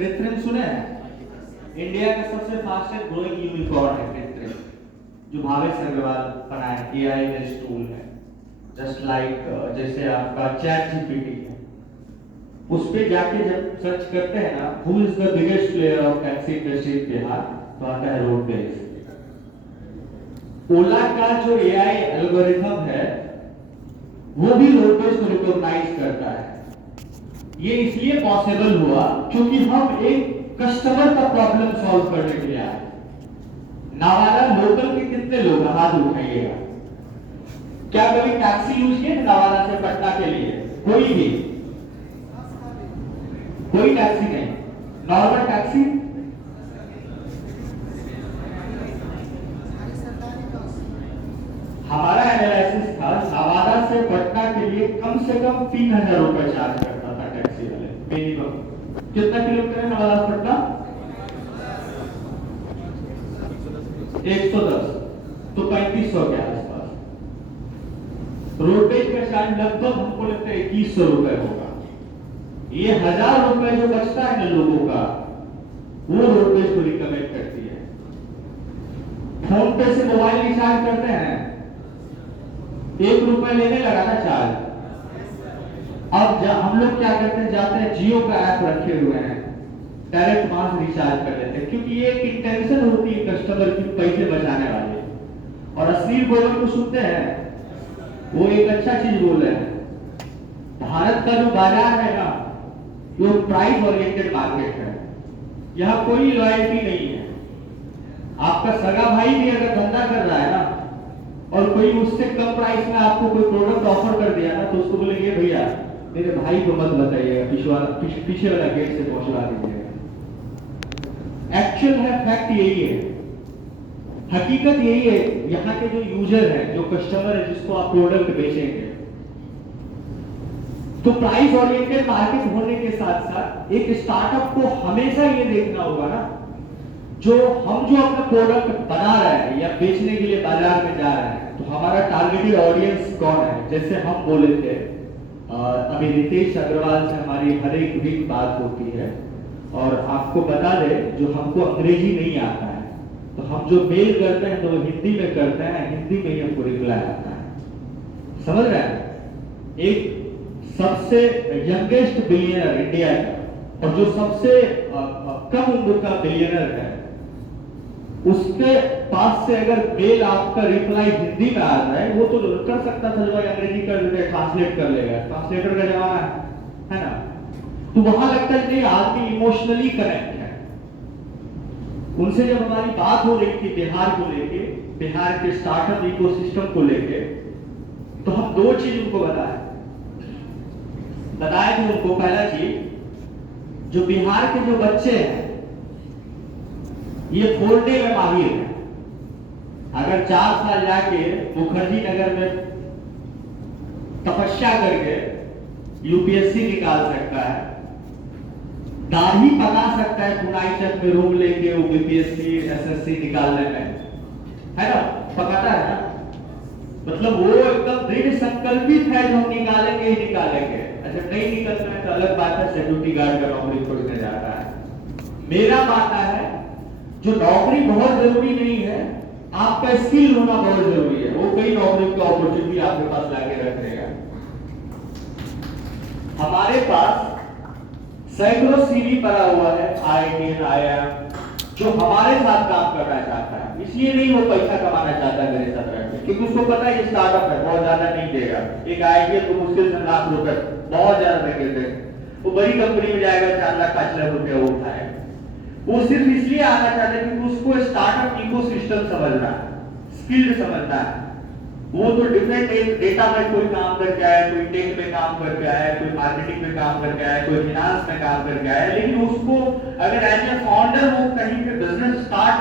कृत्रिम सुने हैं? इंडिया का सबसे फास्टेस्ट ग्रोइंग यूनिकॉर्न है कृत्रिम, जो भावेश अग्रवाल बनाए एआई बेस्ड टूल है। जस्ट लाइक जैसे आपका चैट जीपीटी है, उस पे जाके जब सर्च करते हैं ना who is the biggest player of taxi industry in Bihar, तो आता है रोडवेज। ओला का जो एआई एल्गोरिथम है वो भी रोडवेज को रिकॉग्नाइज करता है। ये इसलिए पॉसिबल हुआ क्योंकि हम एक कस्टमर का प्रॉब्लम सॉल्व करने के लिए आए। नवादा लोकल के कितने लोग हाथ उठाइएगा, क्या कभी टैक्सी यूज किए नवादा से पटना के लिए? कोई भी? कोई टैक्सी नहीं, नॉर्मल टैक्सी। हमारा एनालिसिस था नवादा से पटना के लिए कम से कम 3000 रुपए चार्ज करता था टैक्सी वाले मिनिमम। कितना किलोमीटर है नवादा से पटना? 110, तो 3500 के आसपास। रोडवेज का चार्ज लगभग हमको लगता है 2100 रुपए होगा। ये 1000 रुपए जो बचता है ना लोगों का, वो रोडवेज को रिकमेंड करती है। फोन पे से मोबाइल रिचार्ज करते हैं, 1 रुपए लेने लगा ना चार्ज। अब हम लोग क्या करते हैं, जाते हैं जियो का ऐप रखे हुए हैं, डायरेक्ट वहां से रिचार्ज कर लेते हैं, क्योंकि ये एक इंटेंशन होती है कस्टमर की पैसे बचाने वाली। और असली बोलने को सुनते हैं, वो एक अच्छा चीज बोल रहे हैं। भारत का जो बाजार है ना, वो प्राइस ओरिएंटेड मार्केट है। यहाँ कोई लॉयल्टी नहीं है। आपका सगा भाई भी अगर धंधा कर रहा है ना, और कोई उससे कम प्राइस में आपको कोई प्रोडक्ट ऑफर कर दिया ना, तो उसको बोलेंगे भैया मेरे भाई को मत बताइएगा, पीछे वाला गेट से पहुंचवा दीजिएगा। एक्चुअल है, फैक्ट यही है, हकीकत यही है। यहाँ के जो यूजर है, जो कस्टमर है, जिसको आप प्रोडक्ट बेचेंगे, तो प्राइस ओरिएंटेड मार्केट होने के साथ साथ एक स्टार्टअप को हमेशा ये देखना होगा ना, जो अपना प्रोडक्ट बना रहे हैं या बेचने के लिए बाजार में जा रहे हैं, तो हमारा टारगेटेड ऑडियंस कौन है। जैसे हम बोले थे अभी रितेश अग्रवाल से हमारी हर एक वीक बात होती है, और आपको बता दे जो हमको अंग्रेजी नहीं आता है, तो हम जो मेल करते हैं तो वो हिंदी में करते हैं, हिंदी में ही हमको रिप्लाई आता है। समझ रहे हैं? एक सबसे यंगेस्ट बिलियनर इंडिया का, और जो सबसे कम उम्र का बिलियनर है, उसके पास से अगर मेल आपका रिप्लाई हिंदी में आ रहा है, वो तो कर सकता था जो अंग्रेजी कर देते, ट्रांसलेट कर लेगा, ट्रांसलेटर का जमाना है ना। तो वहां लगता है कि आदमी इमोशनली कनेक्ट है। उनसे जब हमारी बात हो रही थी बिहार को लेके, बिहार के स्टार्टअप इकोसिस्टम को लेके, तो हम 2 चीज उनको बताया कि उनको पहला चीज, जो बिहार के जो बच्चे हैं ये फोड़ने में माहिर है। अगर 4 साल जाके मुखर्जी नगर में तपस्या करके यूपीएससी निकाल सकता है, दाढ़ी पका सकता है पुनाई चक में रूम लेके वो बीपीएससी एसएससी निकालने में, है ना, पकाता है ना। मतलब वो एकदम दृढ़ संकल्पित है जो हम निकालेंगे ही निकालेंगे। अच्छा, नहीं निकलता है तो अलग बात है, सिक्योरिटी गार्ड का नौकरी छोड़ने जाता है। मेरा मानना है जो नौकरी बहुत जरूरी नहीं है, आपका स्किल होना बहुत जरूरी है। वो कई नौकरी की अपॉर्चुनिटी आपके पास लाके रख देगा। हमारे पास सैकड़ों सीवी पड़ा हुआ है, IIT, IIM, जो हमारे साथ काम करना चाहता है। इसलिए नहीं वो पैसा कमाना चाहता है मेरे साथ रहकर, क्योंकि उसको पता है ये स्टार्टअप है, बहुत ज्यादा नहीं देगा। एक IIT तो मुश्किल से लाख रुपए, बहुत ज्यादा देंगे। वो बड़ी कंपनी में जाएगा, 4 लाख 5 लाख रुपया वो उठाएगा। वो सिर्फ इसलिए आना चाहता है क्योंकि उसको स्टार्टअप इकोसिस्टम समझना है, स्किल्ड समझना है। वो तो डिफरेंट डेटा में कोई काम करके आया, कोई टेक में काम करके आया, कोई मार्केटिंग में काम करके आया, कोई फाइनेंस में काम करके आया, लेकिन उसको अगर एज ए फाउंडर वो कहीं पे बिजनेस स्टार्ट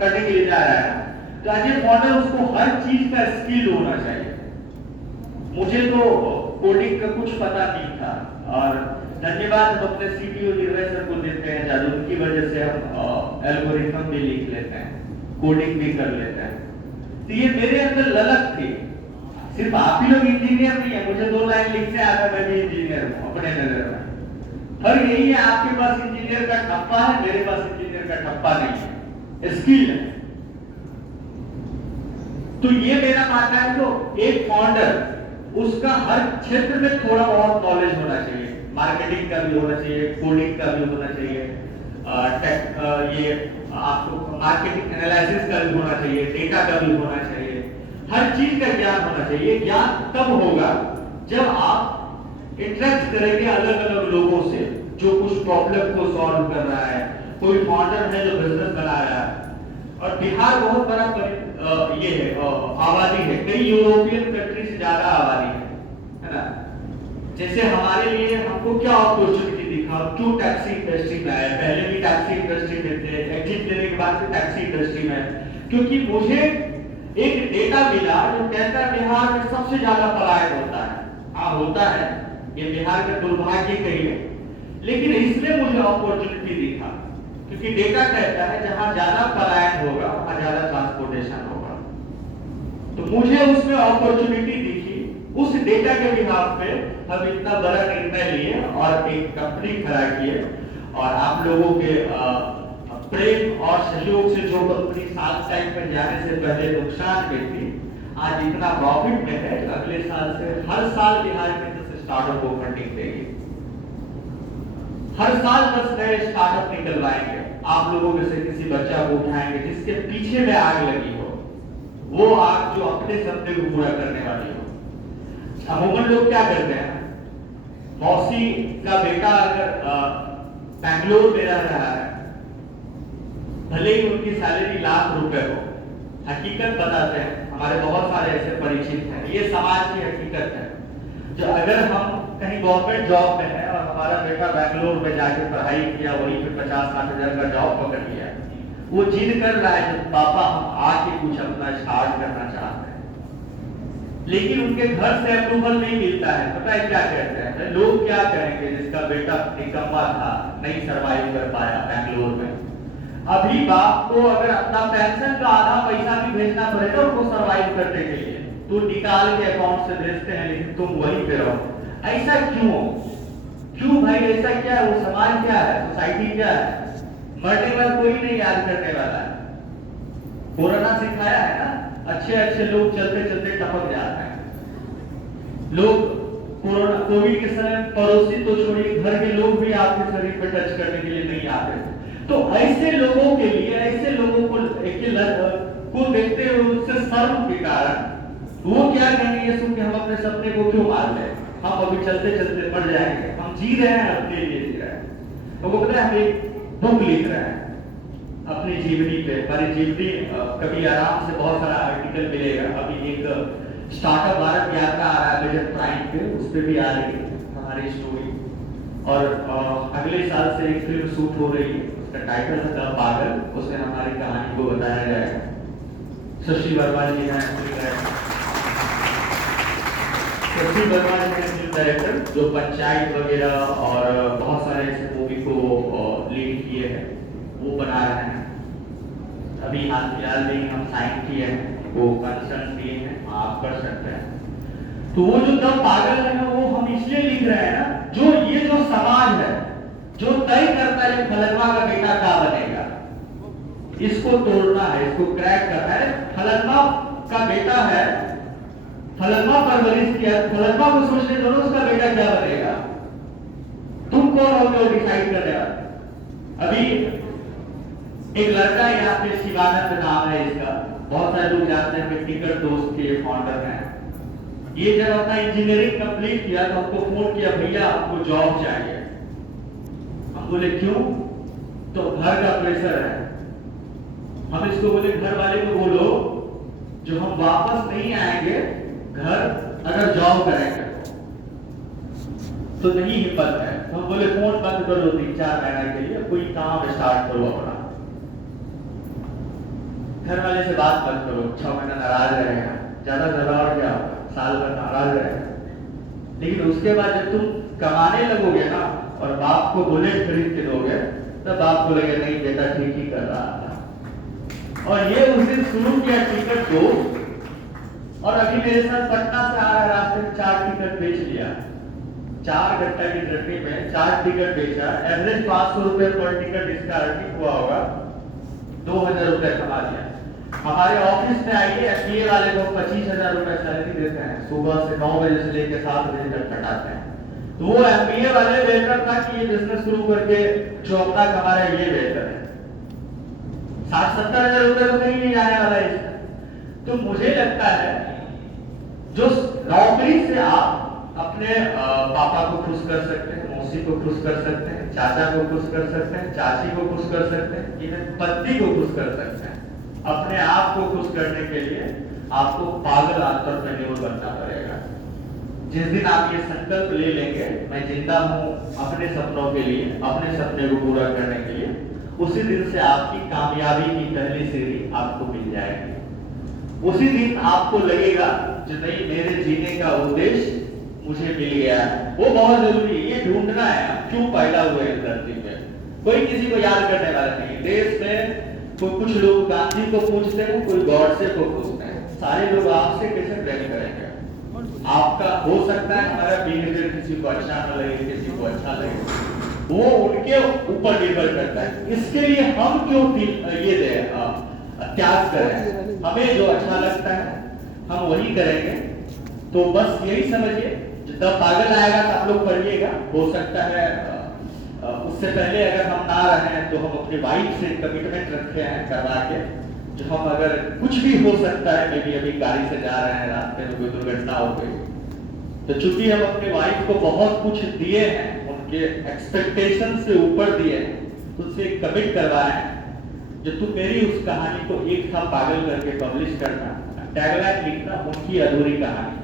करने के लिए जा रहा है, तो एज ए फाउंडर उसको हर चीज का स्किल होना चाहिए। मुझे तो कोडिंग का कुछ पता नहीं था, और धन्यवाद हम अपने सीटीओ निर्भय सर को देते हैं, जब उनकी वजह से हम एल्गोरिथम भी लिख लेते हैं, कोडिंग भी कर लेते हैं। तो ये मेरे अंदर ललक थी। सिर्फ आप ही लोग इंजीनियर नहीं है, मुझे 2 लाइन लिखने आता, मैं भी इंजीनियर हूं अपने नजर में। और यही है, आपके पास इंजीनियर का ठप्पा है, मेरे पास इंजीनियर का ठप्पा नहीं है, स्किल है। तो ये मेरा मानना है, तो एक फाउंडर उसका हर क्षेत्र में थोड़ा बहुत नॉलेज होना चाहिए, मार्केटिंग का भी होना चाहिए, कोडिंग का भी होना चाहिए, ये आपको मार्केटिंग एनालिसिस का भी होना चाहिए, डेटा का भी होना चाहिए, हर चीज का ज्ञान होना चाहिए। ज्ञान तब होगा जब आप इंटरेक्ट करेंगे अलग अलग लोगों से, जो कुछ प्रॉब्लम को सॉल्व कर रहा है। कोई फाउंडर है जो बिजनेस बना रहा है, और बिहार बहुत बड़ा ये है, आबादी है, कई यूरोपियन कंट्री से ज्यादा आबादी है ना। जैसे हमारे लिए हमको क्या अपॉर्चुनिटी दिखा, क्यों टैक्सी इंडस्ट्री में आए, पहले भी टैक्सी इंडस्ट्री में थे, एग्जिट लेने के बाद भी टैक्सी इंडस्ट्री में, क्योंकि मुझे एक डेटा मिला जो कहता है बिहार में सबसे ज्यादा पलायन होता है। हाँ होता है, ये बिहार का दुर्भाग्य कहिए, लेकिन इसमें मुझे अपॉर्चुनिटी दिखा, क्योंकि डेटा कहता है जहां ज्यादा पलायन होगा वहां ज्यादा ट्रांसपोर्टेशन होगा। तो मुझे उसमें अपॉर्चुनिटी दिखी, उस डेटा के बिहाफ पे हम इतना बड़ा निर्णय लिए और एक कंपनी खड़ा किए, और आप लोगों के प्रेम और सहयोग से जो कंपनी साल टाइम पर जाने से पहले नुकसान में थी, आज इतना प्रॉफिट में है। अगले साल से हर साल बिहार में 10 स्टार्टअप को फंडिंग देगी, हर साल 10 नए स्टार्टअप निकलवाएंगे। आप लोगों में से किसी बच्चा को उठाएंगे जिसके पीछे में आग लगी हो, वो आग जो अपने सपने को पूरा करने वाली हो। अमूमन लोग क्या करते हैं, मौसी का बेटा अगर बैंगलोर में रह रहा है, भले ही उनकी सैलरी ₹1,00,000 हो, हकीकत बताते हैं, हमारे बहुत सारे ऐसे परिचित हैं, ये समाज की हकीकत है। जो अगर हम कहीं गवर्नमेंट जॉब में है और हमारा बेटा बैंगलोर में जाके पढ़ाई किया, वहीं पे 50-60 हजार का जॉब पकड़ लिया, वो जिद कर रहा है कि पापा हम आके कुछ अपना स्टार्ट करना चाहते हैं, लेकिन उनके घर से अप्रूवल नहीं मिलता है। पता है क्या कहते हैं लोग, क्या कहेंगे जिसका बेटा निकम्मा था, नहीं सर्वाइव कर पाया बैंगलोर में। अभी बाप को अगर अपना पेंशन का आधा पैसा भी भेजना पड़ेगा उनको सर्वाइव करने के लिए, तो निकाल के अकाउंट से भेजते हैं, लेकिन तुम वहीं पे रहो। ऐसा क्यों? क्यों भाई, ऐसा क्या है? वो समाज क्या है, सोसाइटी क्या है? मरने वाला कोई नहीं याद करने वाला है। कोरोना सिखाया है ना, अच्छे अच्छे लोग चलते चलते टपक जाते हैं। लोग कोरोना कोविड के समय पड़ोसी तो छोड़िए, घर के लोग भी आपके शरीर पे टच करने के लिए नहीं आते। तो ऐसे लोगों के लिए, ऐसे लोगों को देखते हुए उससे शर्म के कारण वो क्या कहेंगे, ये सुन के हम अपने सपने को क्यों मार ले, हम अभी चलते चलते मर जाएंगे, हम जी रहे हैं, अपने लिए जी रहे हैं। तो वो कहते हैं हम एक बुक लिख रहे हैं अपनी जीवनी पे, हमारी जीवनी कभी आराम से बहुत सारा आर्टिकल मिलेगा। अभी एक स्टार्टअप भारत यात्रा आ रहा है विजन प्राइम पे, उस पे भी आ रही है हमारी स्टोरी, और अगले साल से एक फिल्म शूट हो रही है, उसका टाइटल है द पागल, उसमें हमारी कहानी को बताया जाएगा। शशि वर्मा जी हैं शशि वर्मा जी हैं फिल्म डायरेक्टर, जो पंचायत वगैरह और बहुत सारे ऐसे मूवी को लीड किए हैं, वो बना रहे हैं। अभी हाल फिलहाल में हम साइन किए हैं, वो कंसर्न दिए हैं, आप कर सकते हैं। तो वो जो द पागल है ना, वो हम इसलिए लिख रहे हैं ना, जो ये जो समाज है जो तय करता है फलनवा का बेटा क्या बनेगा, इसको तोड़ना है, इसको क्रैक करना है। फलनवा का बेटा है, फलनवा परवरिश किया, फलनवा को सोचने दो उसका बेटा क्या बनेगा। तुम कौन हो जो डिसाइड कर रहे हो? अभी एक लड़का है यहाँ पे, शिवानंद नाम है इसका, बहुत सारे लोग जानते हैं, टिकट दोस्त के फाउंडर हैं। ये जब अपना इंजीनियरिंग कंप्लीट किया तो हमको फोन किया, भैया आपको जॉब चाहिए। हम बोले क्यों? तो घर का प्रेशर है। हम इसको बोले घर वाले को बोलो जो हम वापस नहीं आएंगे घर अगर जॉब करेंगे तो नहीं हिम्मत है। तो हम बोले फोन बंद कर दो 3-4 महीने के लिए, कोई काम स्टार्ट करो अपना, घर वाले से बात मत करो, 6 महीना नाराज रहेगा, ज्यादा और क्या साल भर नाराज रहेगा। लेकिन उसके बाद जब तुम कमाने लगोगे ना और बाप को बुलेट खरीद के दोगे, तब बाप को लगे नहीं बेटा ठीक ही कर रहा था। और ये उस दिन शुरू किया टिकट को, और अभी मेरे साथ पटना से आ रहा है, रास्ते में 4 टिकट बेच लिया। 4 घंटा की जर्नी में 4 टिकट बेचा, एवरेज 500 रुपए पर टिकट इसका अर्निंग हुआ होगा, 2000 रुपए कमा लिया। हमारे ऑफिस में आइए, एमबीए वाले को 25,000 रुपए सैलरी देते हैं, सुबह से 9 बजे से लेकर 7 बजे तक खटाते हैं। तो वो एमबीए वाले बेहतर था कि ये बिजनेस शुरू करके जो अपना कमा रहे हैं ये बेहतर है। 60-70 हजार रुपए तो कहीं नहीं जाने वाला है इसमें। तो मुझे लगता है जो नौकरी से आप अपने पापा को खुश कर सकते हैं, मौसी को खुश कर सकते हैं, चाचा को खुश कर सकते हैं, चाची को खुश कर सकते हैं, इवन पति को खुश कर सकते हैं। अपने आप को खुश करने के लिए आपको पागल एंटरप्रेन्योर बनना पड़ेगा। जिस दिन आप ये संकल्प ले लेंगे मैं जिंदा हूं अपने सपनों के लिए, अपने सपने को पूरा करने के लिए, उसी दिन से आपकी कामयाबी की पहली सीढ़ी आपको मिल जाएगी। उसी दिन आपको लगेगा कि नहीं, मेरे जीने का उद्देश्य मुझे मिल गया है। वो बहुत जरूरी है, ये ढूंढना है आप क्यों पैदा हुए इस धरती पे। कोई किसी को याद करने वाला नहीं। देश में कुछ लोग गांधी को पूछते हैं, कोई गॉडसे को पूछते हैं, सारे लोग आपसे कैसे प्रेम करेंगे। आपका हो सकता है हमारा बिहेवियर किसी को अच्छा न लगे, किसी को अच्छा लगे, वो उनके ऊपर निर्भर करता है। इसके लिए हम क्यों ये त्याग करें, हमें जो अच्छा लगता है हम वही करेंगे। तो बस यही समझिए, जब पागल आएगा तो आप लोग पढ़िएगा। हो सकता है उससे पहले अगर हम ना रहे तो हम अपनी वाइफ से कमिटमेंट रखे हैं करवा के, जो हम अगर कुछ भी हो सकता है, मे भी अभी गाड़ी से जा रहे हैं, रास्ते में कोई दुर्घटना हो गई, तो चूंकि हम अपनी वाइफ को बहुत कुछ दिए हैं, उनके एक्सपेक्टेशन से ऊपर दिए हैं, उससे कमिट करवाए हैं, जो तू मेरी उस कहानी को एक था पागल करके पब्लिश करना, टैगलाइन लिखना, उनकी अधूरी कहानी।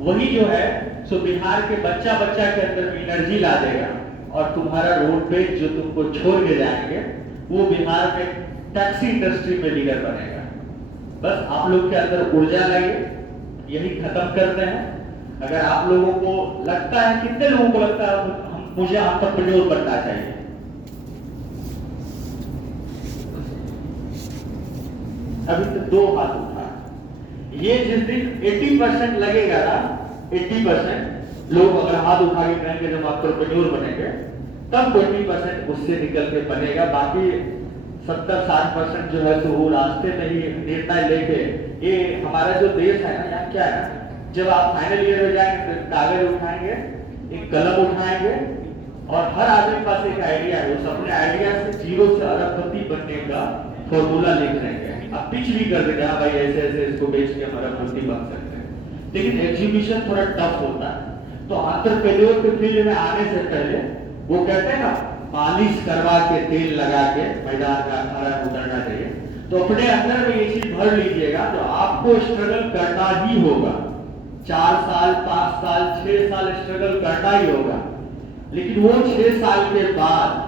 वही जो है सो बिहार के बच्चा बच्चा के अंदर में एनर्जी ला देगा, और तुम्हारा रोड पे जो तुमको छोड़ के जाएंगे वो बिहार में टैक्सी इंडस्ट्री में लीडर बनेगा। बस आप लोग के अंदर ऊर्जा लगे, यही खत्म करते हैं। अगर आप लोगों को लगता है, कितने लोगों को लगता है मुझे एंटरप्रेन्योर बनना चाहिए, अभी तो 2 हाथ उठा। ये जिस दिन 80% लगेगा ना, 80% लोग अगर हाथ उठा के कहेंगे जब एंटरप्रेन्योर बनेंगे, तब 20% उससे निकल के बनेगा। बाकी 70-60% जो है तो वो रास्ते में ही निर्णय लेके, ये हमारा जो देश है ना, यहाँ क्या है ना, जब आप फाइनल ईयर में जाएंगे तो कागज उठाएंगे, एक कलम उठाएंगे, और हर आदमी के पास एक आइडिया है, उस अपने आइडिया से 0 से अरबपति बनने का फॉर्मूला लिख रहे हैं। आप पिच भी कर देंगे, हाँ भाई ऐसे ऐसे इसको बेच के हम अरबपति बन सकते हैं, लेकिन एग्जीक्यूशन थोड़ा टफ होता है। तो एंटरप्रेन्योर के फील्ड में आने से पहले वो कहते हैं ना, मालिश करवा के तेल लगा के मैदान में अखाड़ा उतरना चाहिए। तो अपने अंदर में ये चीज भर लीजिएगा, तो आपको स्ट्रगल करना ही होगा। 4 साल 5 साल 6 साल स्ट्रगल करना ही होगा, लेकिन वो 6 साल के बाद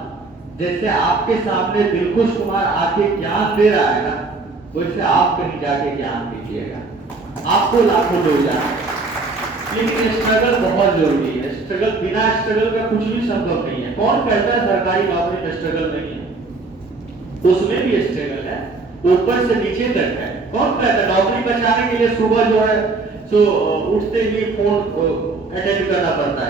जैसे आपके सामने दिलखुश कुमार आके ज्ञान दे रहा है ना, वैसे आप कहीं जाके ज्ञान दीजिएगा, आपको लाखों लोग जाए। लेकिन स्ट्रगल बहुत जरूरी है। स्ट्रगल, बिना स्ट्रगल का कुछ भी संभव नहीं है। कौन कहता है सरकारी नौकरी में स्ट्रगल नहीं है? उसमें भी स्ट्रगल है, ऊपर से नीचे तक है। कौन कहता है नौकरी बचाने के लिए सुबह जो है सो उठते ही फोन अटेंड करना पड़ता है?